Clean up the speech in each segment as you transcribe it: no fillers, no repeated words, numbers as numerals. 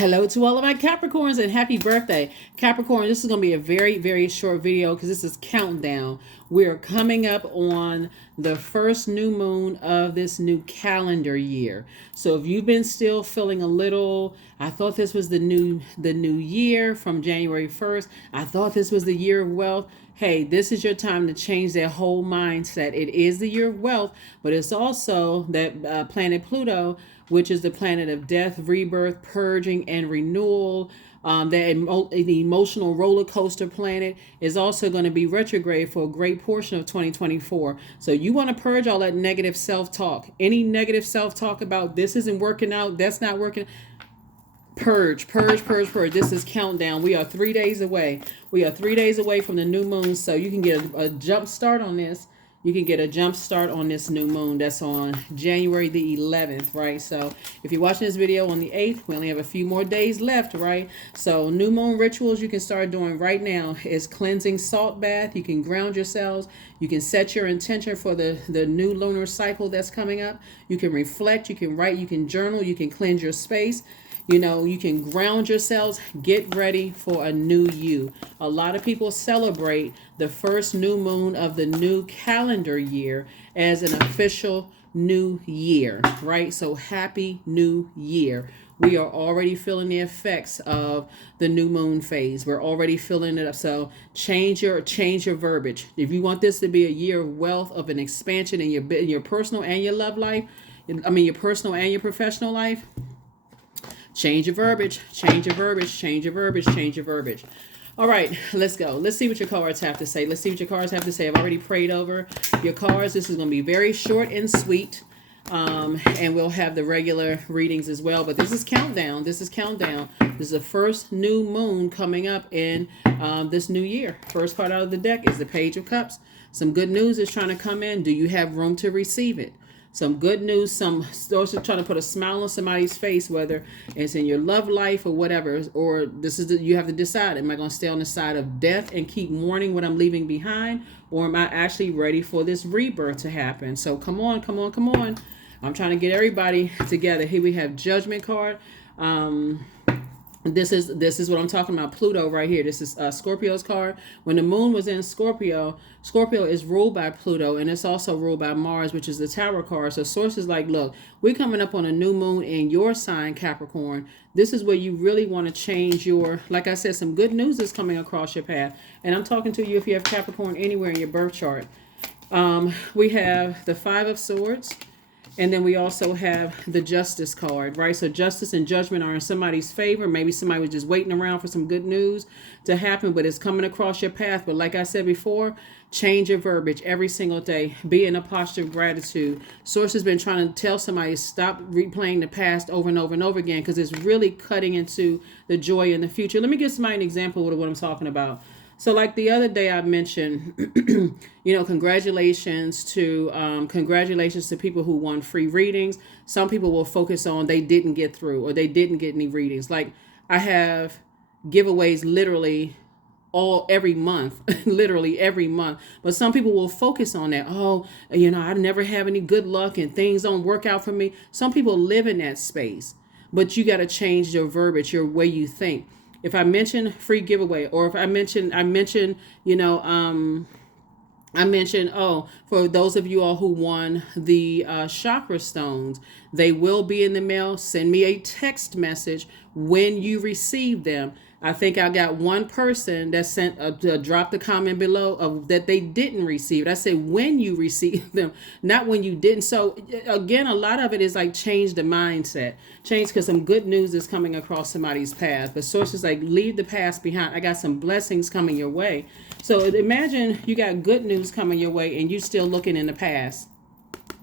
Hello to all of my Capricorns and happy birthday. Capricorn, this is going to be a very, very short video because this is countdown. We're coming up on the first new moon of this new calendar year. So if you've been still feeling a little, I thought this was the new year from January 1st. I thought this was the year of wealth. Hey, this is your time to change that whole mindset. It is the year of wealth, but it's also that planet Pluto, which is the planet of death, rebirth, purging, and renewal. The emotional roller coaster planet is also going to be retrograde for a great portion of 2024. So you want to purge all that negative self-talk. Any negative self-talk about this isn't working out, that's not working. Purge. This is countdown. We are 3 days away. We are 3 days away from the new moon, so you can get a jump start on this. You can get a jump start on this new moon. That's on January the 11th, right? So if you're watching this video on the 8th, we only have a few more days left, right? So new moon rituals you can start doing right now is cleansing salt bath. You can ground yourselves. You can set your intention for the new lunar cycle that's coming up. You can reflect. You can write. You can journal. You can cleanse your space. You know, you can ground yourselves, get ready for a new you. A lot of people celebrate the first new moon of the new calendar year as an official new year, right? So happy new year. We are already feeling the effects of the new moon phase. We're already feeling it up. So change your verbiage. If you want this to be a year of wealth, of an expansion in your personal and your love life, your personal and your professional life, change your verbiage, change your verbiage, change your verbiage, change your verbiage. All right, let's go. Let's see what your cards have to say. Let's see what your cards have to say. I've already prayed over your cards. This is going to be very short and sweet. And we'll have the regular readings as well. But this is countdown. This is countdown. This is the first new moon coming up in this new year. First card out of the deck is the Page of Cups. Some good news is trying to come in. Do you have room to receive it? Some good news, those are trying to put a smile on somebody's face, whether it's in your love life or whatever, or you have to decide, am I going to stay on the side of death and keep mourning what I'm leaving behind, or am I actually ready for this rebirth to happen? So come on. I'm trying to get everybody together. Here we have Judgment card. This is what I'm talking about. Pluto right here. This is Scorpio's card. When the moon was in Scorpio, Scorpio is ruled by Pluto, and it's also ruled by Mars, which is the Tower card. So sources like, look, we're coming up on a new moon in your sign, Capricorn. This is where you really want to change your, like I said, some good news is coming across your path. And I'm talking to you if you have Capricorn anywhere in your birth chart. We have the Five of Swords. And then we also have the Justice card, right? So justice and judgment are in somebody's favor. Maybe somebody was just waiting around for some good news to happen, but it's coming across your path. But like I said before, change your verbiage every single day. Be in a posture of gratitude. Source has been trying to tell somebody to stop replaying the past over and over and over again because it's really cutting into the joy in the future. Let me give somebody an example of what I'm talking about. So like the other day I mentioned, congratulations to people who won free readings. Some people will focus on they didn't get through or they didn't get any readings. Like I have giveaways literally every month, literally every month. But some people will focus on that. Oh, I never have any good luck and things don't work out for me. Some people live in that space, but you got to change your verbiage, your way you think. If I mention free giveaway, or if I mention, for those of you all who won the chakra stones, they will be in the mail. Send me a text message when you receive them. I think I got one person that sent dropped a comment below of that they didn't receive it. I said when you receive them, not when you didn't. So again, a lot of it is like change the mindset. Change because some good news is coming across somebody's path. But sources like leave the past behind. I got some blessings coming your way. So imagine you got good news coming your way and you still looking in the past.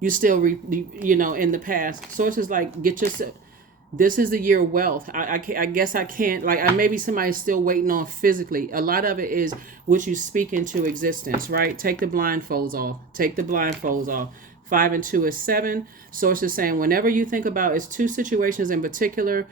You still, in the past. Sources like get yourself. This is the year of wealth. I guess I can't, maybe somebody's still waiting on physically. A lot of it is what you speak into existence, right? Take the blindfolds off. Take the blindfolds off. 5 and 2 is 7. Sources saying whenever you think about, it's two situations in particular.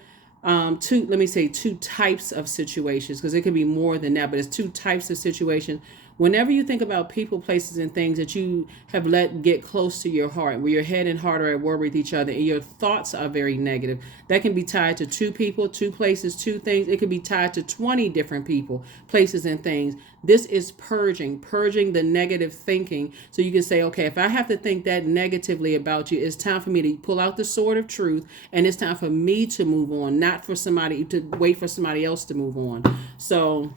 Two types of situations, because it can be more than that, but it's two types of situations Whenever you think about people, places, and things that you have let get close to your heart, where your head and heart are at war with each other, and your thoughts are very negative, that can be tied to 2 people, 2 places, 2 things. It could be tied to 20 different people, places, and things. This is purging the negative thinking. So you can say, okay, if I have to think that negatively about you, it's time for me to pull out the sword of truth, and it's time for me to move on, not for somebody to wait for somebody else to move on. So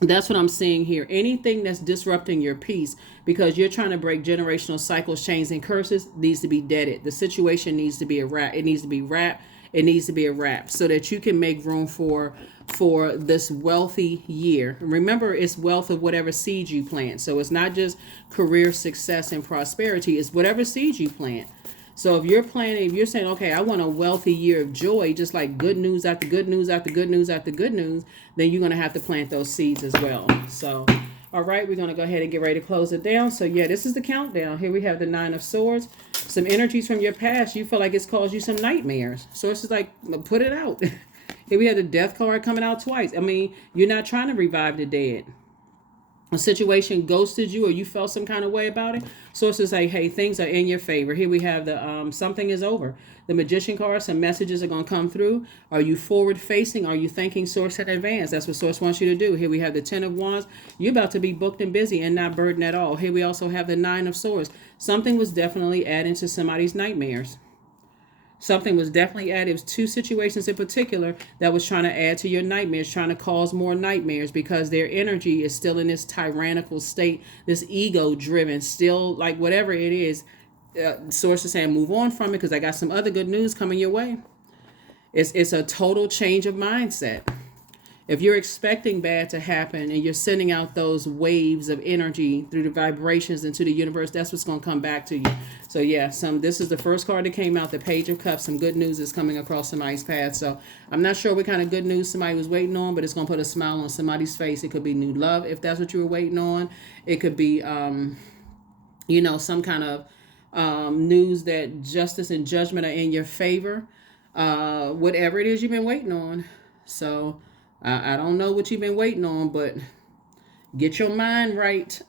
that's what I'm seeing here. Anything that's disrupting your peace because you're trying to break generational cycles, chains, and curses needs to be deaded. The situation needs to be a wrap. It needs to be wrapped. It needs to be a wrap so that you can make room for this wealthy year. Remember, it's wealth of whatever seed you plant. So it's not just career success and prosperity. It's whatever seed you plant. So if you're planning, if you're saying, okay, I want a wealthy year of joy, just like good news after good news after good news after good news, then you're going to have to plant those seeds as well. So, all right, we're going to go ahead and get ready to close it down. So, yeah, this is the countdown. Here we have the 9 of Swords. Some energies from your past. You feel like it's caused you some nightmares. So it's just like, put it out. Here we have the Death card coming out twice. I mean, you're not trying to revive the dead. A situation ghosted you or you felt some kind of way about it. Sources say, hey, things are in your favor. Here we have the something is over. The Magician card, some messages are going to come through. Are you forward facing? Are you thanking Source in advance? That's what Source wants you to do. Here we have the 10 of Wands. You're about to be booked and busy and not burdened at all. Here we also have the 9 of Swords. Something was definitely adding to somebody's nightmares. Something was definitely added. It was 2 situations in particular that was trying to add to your nightmares, trying to cause more nightmares because their energy is still in this tyrannical state, this ego driven, still like whatever it is. Source is saying move on from it because I got some other good news coming your way. It's a total change of mindset. If you're expecting bad to happen and you're sending out those waves of energy through the vibrations into the universe, that's what's going to come back to you. So yeah, this is the first card that came out, the Page of Cups. Some good news is coming across somebody's path. So I'm not sure what kind of good news somebody was waiting on, but it's going to put a smile on somebody's face. It could be new love if that's what you were waiting on. It could be, some kind of news that justice and judgment are in your favor. Whatever it is you've been waiting on. So I don't know what you've been waiting on, but get your mind right.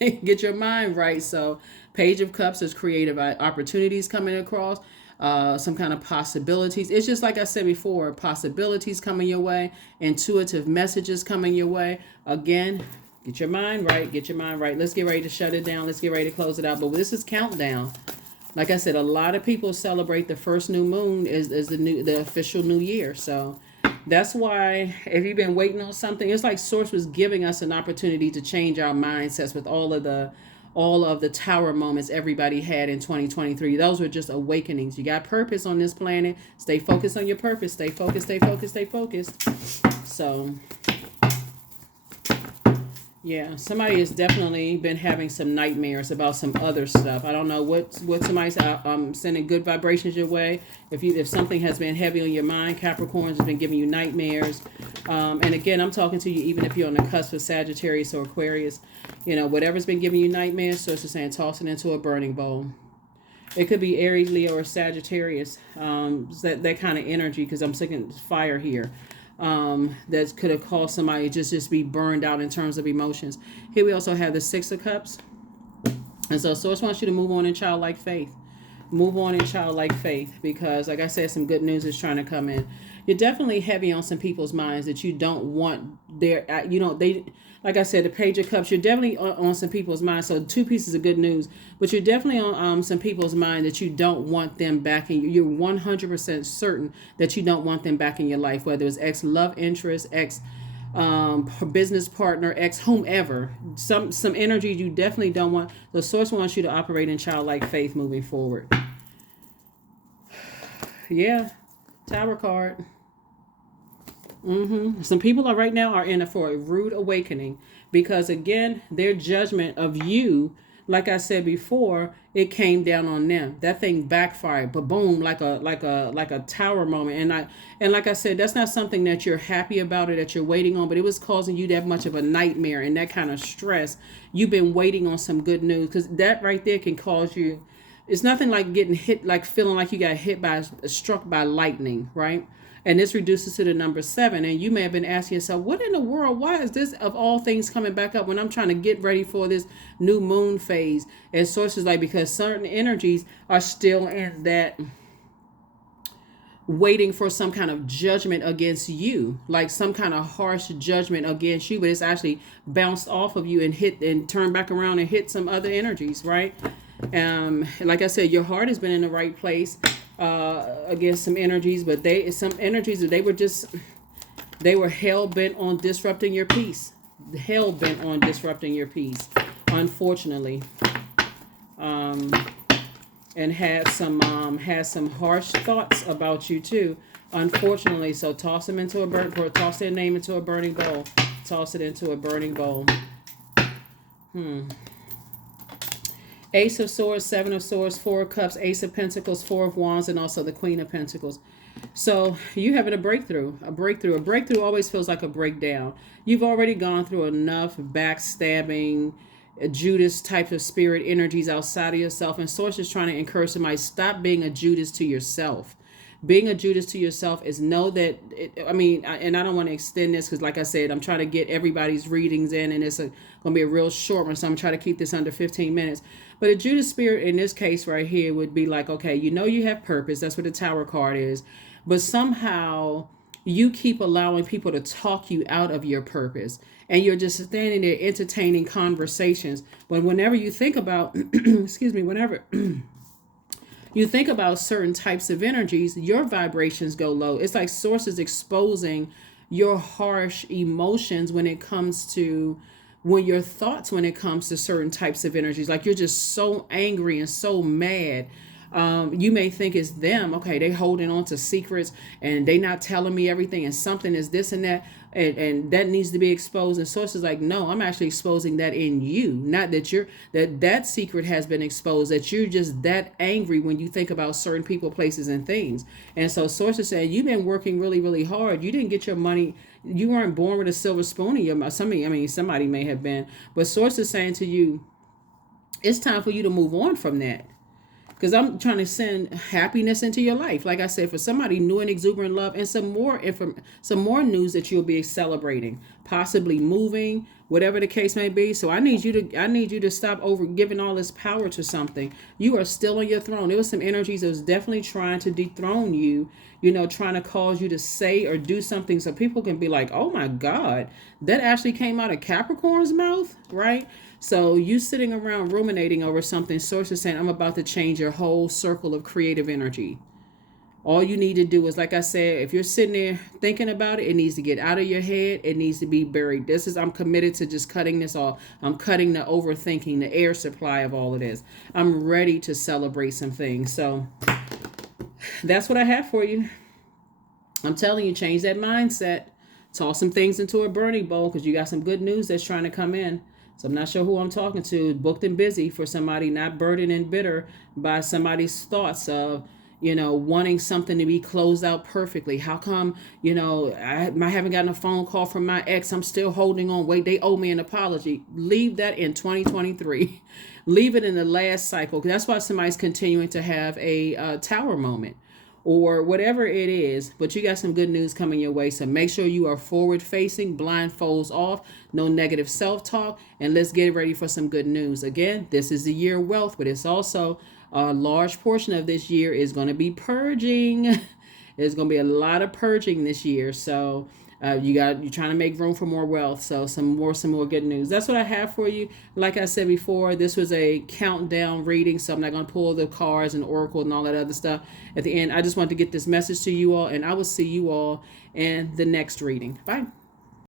Get your mind right. So Page of Cups is creative opportunities coming across, some kind of possibilities. It's just like I said before, possibilities coming your way, intuitive messages coming your way. Again, get your mind right. Get your mind right. Let's get ready to shut it down. Let's get ready to close it out. But this is countdown. Like I said, a lot of people celebrate the first new moon is the official new year. So that's why if you've been waiting on something, it's like Source was giving us an opportunity to change our mindsets with all of the tower moments everybody had in 2023. Those were just awakenings. You got purpose on this planet. Stay focused on your purpose. Stay focused, stay focused, stay focused. So yeah, somebody has definitely been having some nightmares about some other stuff. I don't know what somebody's sending good vibrations your way. If something has been heavy on your mind, Capricorn has been giving you nightmares. And again, I'm talking to you even if you're on the cusp of Sagittarius or Aquarius. Whatever's been giving you nightmares, so it's just saying toss it into a burning bowl. It could be Aries, Leo, or Sagittarius. That kind of energy because I'm seeing fire here. That could have caused somebody just be burned out in terms of emotions. Here we also have the 6 of Cups. And so Source wants you to move on in childlike faith. Move on in childlike faith because, like I said, some good news is trying to come in. You're definitely heavy on some people's minds that you don't want like I said, the Page of Cups, you're definitely on some people's minds. So 2 pieces of good news, but you're definitely on some people's mind that you don't want them back in. You're 100% certain that you don't want them back in your life, whether it's ex-love interest, business partner, ex whomever. Some energy you definitely don't want. The Source wants you to operate in childlike faith moving forward. Yeah, Tower card. Some people right now are in for a rude awakening because again, their judgment of you, like I said before, it came down on them. That thing backfired, but boom, like a tower moment. And like I said, that's not something that you're happy about or that you're waiting on, but it was causing you that much of a nightmare and that kind of stress. You've been waiting on some good news because that right there can cause you it's nothing like getting hit, like feeling like you got struck by lightning, right? And this reduces to the number 7. And you may have been asking yourself, what in the world? Why is this of all things coming back up when I'm trying to get ready for this new moon phase? And sources like, because certain energies are still in that waiting for some kind of judgment against you, like some kind of harsh judgment against you, but it's actually bounced off of you and hit and turned back around and hit some other energies, right? Like I said, your heart has been in the right place against some energies, but some energies that they were hell bent on disrupting your peace, hell bent on disrupting your peace, unfortunately. And had some harsh thoughts about you too, unfortunately. So toss their name into a burning bowl. Toss it into a burning bowl. Ace of Swords, 7 of Swords, 4 of Cups, Ace of Pentacles, 4 of Wands, and also the Queen of Pentacles. So you having a breakthrough. A breakthrough always feels like a breakdown. You've already gone through enough backstabbing, Judas type of spirit energies outside of yourself, and Source is trying to encourage somebody, stop being a Judas to yourself. Being a Judas to yourself is know that and I don't want to extend this because, like I said, I'm trying to get everybody's readings in, and it's going to be a real short one, so I'm trying to keep this under 15 minutes. But a Judas spirit in this case right here would be like, okay, you have purpose. That's what the Tower card is. But somehow you keep allowing people to talk you out of your purpose. And you're just standing there entertaining conversations. But whenever you think about, whenever you think about certain types of energies, your vibrations go low. It's like Sources exposing your harsh emotions when it comes to your thoughts, when it comes to certain types of energies. Like you're just so angry and so mad. You may think it's them. Okay, they holding on to secrets and they not telling me everything, and something is this and that, and that needs to be exposed. And Source is like, no, I'm actually exposing that in you. Not that that secret has been exposed, that you're just that angry when you think about certain people, places, and things. And so Source is saying, you've been working really, really hard. You didn't get your money. You weren't born with a silver spoon in your mouth. Somebody may have been. But Source is saying to you, it's time for you to move on from that. Because I'm trying to send happiness into your life. Like I said, for somebody new and exuberant love, and some more news that you'll be celebrating, possibly moving, whatever the case may be. So I need you to stop over giving all this power to something. You are still on your throne. There was some energies that was definitely trying to dethrone you, trying to cause you to say or do something so people can be like, oh my God, that actually came out of Capricorn's mouth, right? So you sitting around ruminating over something, Source is saying, I'm about to change your whole circle of creative energy. All you need to do is, like I said, if you're sitting there thinking about it, it needs to get out of your head. It needs to be buried. I'm committed to just cutting this off. I'm cutting the overthinking, the air supply of all of this. I'm ready to celebrate some things. So that's what I have for you. I'm telling you, change that mindset. Toss some things into a burning bowl because you got some good news that's trying to come in. So I'm not sure who I'm talking to. Booked and busy for somebody, not burdened and bitter by somebody's thoughts of, wanting something to be closed out perfectly. How come, I haven't gotten a phone call from my ex. I'm still holding on. Wait, they owe me an apology. Leave that in 2023. Leave it in the last cycle. That's why somebody's continuing to have a Tower moment, or whatever it is. But you got some good news coming your way. So make sure you are forward facing, blindfolds off, no negative self-talk, and let's get ready for some good news. Again, this is the year of wealth, but it's also a large portion of this year is going to be purging. There's going to be a lot of purging this year. So you're trying to make room for more wealth. So some more good news. That's what I have for you. Like I said before, this was a countdown reading, so I'm not going to pull the cards and oracle and all that other stuff at the end. I just want to get this message to you all, and I will see you all in the next reading. Bye.